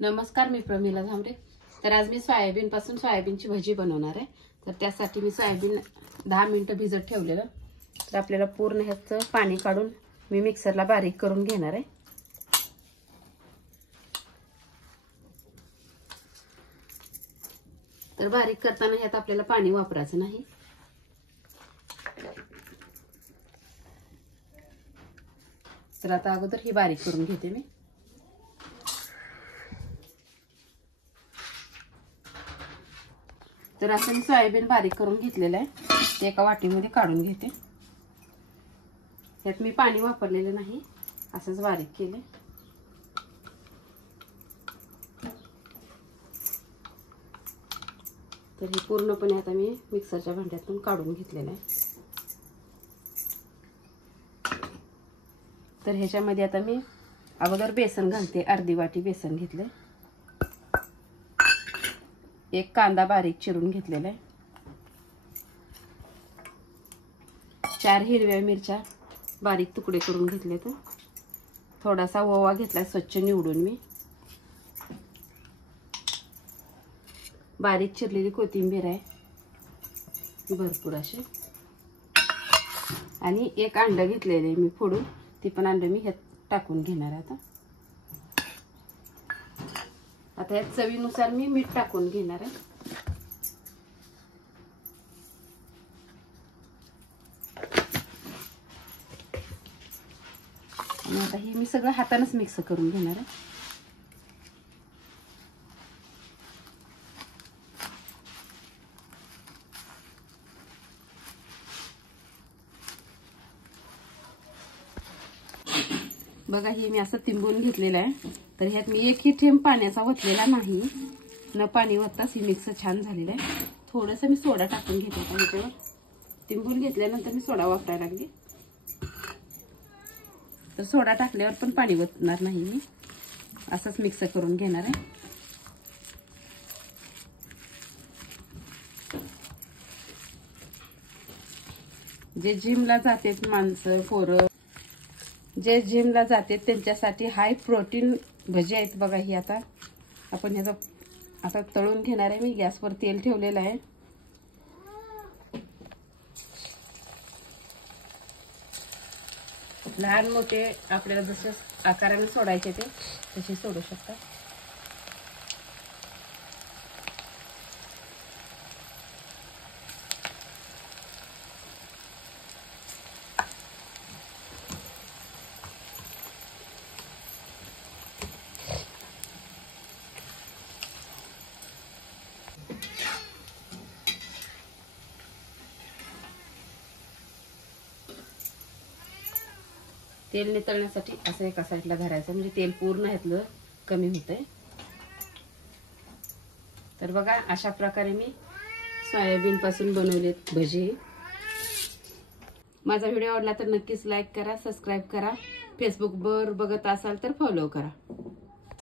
नमस्कार, मी प्रमिला झांबरे। तर आज मी सोयाबीन पासून सोयाबीनची भजी बनवणार आहे। तर त्यासाठी मी सोयाबीन 10 मिनिटं भिजत ठेवलेलं। तर आपल्याला पूर्ण ह्याचं पाणी काढून मी मिक्सरला बारीक करून घेणार आहे। तर बारीक करताना ह्यात आपल्याला पाणी वापरायचं नाही। तर आता अगोदर ही बारीक करून घेते मी। तर असं मी सोयाबीन बारीक करून घेतलेलं आहे। ते एका वाटीमध्ये काढून घेते। यात मी पाणी वापरलेलं नाही, असंच बारीक केले। तर हे पूर्णपणे आता मी मिक्सरच्या भांड्यातून काढून घेतलेलं आहे। तर ह्याच्यामध्ये आता मी अगोदर बेसन घालते। अर्धी वाटी बेसन घेतले। एक कांदा बारीक चिरून घेतलेला आहे। 4 हिरव्या मिरच्या बारीक तुकडे करून घेतले। तर थोडासा ओवा घेतला स्वच्छ निवडून मी। बारीक चिरलेली कोथिंबीर आहे भरपूर अशी। आणि एक अंड घेतलेले मी फोडून, ती पण अंड मी ह्यात टाकून घेणार आहे। आता यात चवीनुसार मी मीठ टाकून घेणार आहे। आणि आता हे मी सगळं हातानेच मिक्स करून घेणार आहे। बघा, हे मी असं तिंबून घेतलेलं आहे। तर ह्यात मी एकही थेंब पाण्याचा वतलेला नाही। न पाणी वतताच ही मिक्स छान झालेलं आहे। थोडंसं मी सोडा टाकून घेते। आता ह्याच्यावर तिंबून घेतल्यानंतर मी सोडा वापरायला लागले। तर सोडा टाकल्यावर पण पाणी वतणार नाही मी, असंच मिक्स करून घेणार आहे। जे जिमला जातात माणसं पोरं, जे जिमला जाते त्यांच्यासाठी हाय प्रोटीन भजी आहेत। बघा, ही आता आपण ह्याचा आता तळून घेणार आहे। मी गॅसवर तेल ठेवलेलं आहे। लहान मोठे आपल्याला जसे आकाराने सोडायचे ते तसे सोडू शकता। तेल नितळण्यासाठी असं एका साईडला धरायचं, म्हणजे तेल पूर्ण ह्यातलं कमी होतंय। तर बघा, अशा प्रकारे मी सोयाबीन पासून बनवलेत भजी। माझा व्हिडिओ आवडला तर नक्कीच लाईक करा, सबस्क्राईब करा। फेसबुकवर बघत असाल तर फॉलो करा।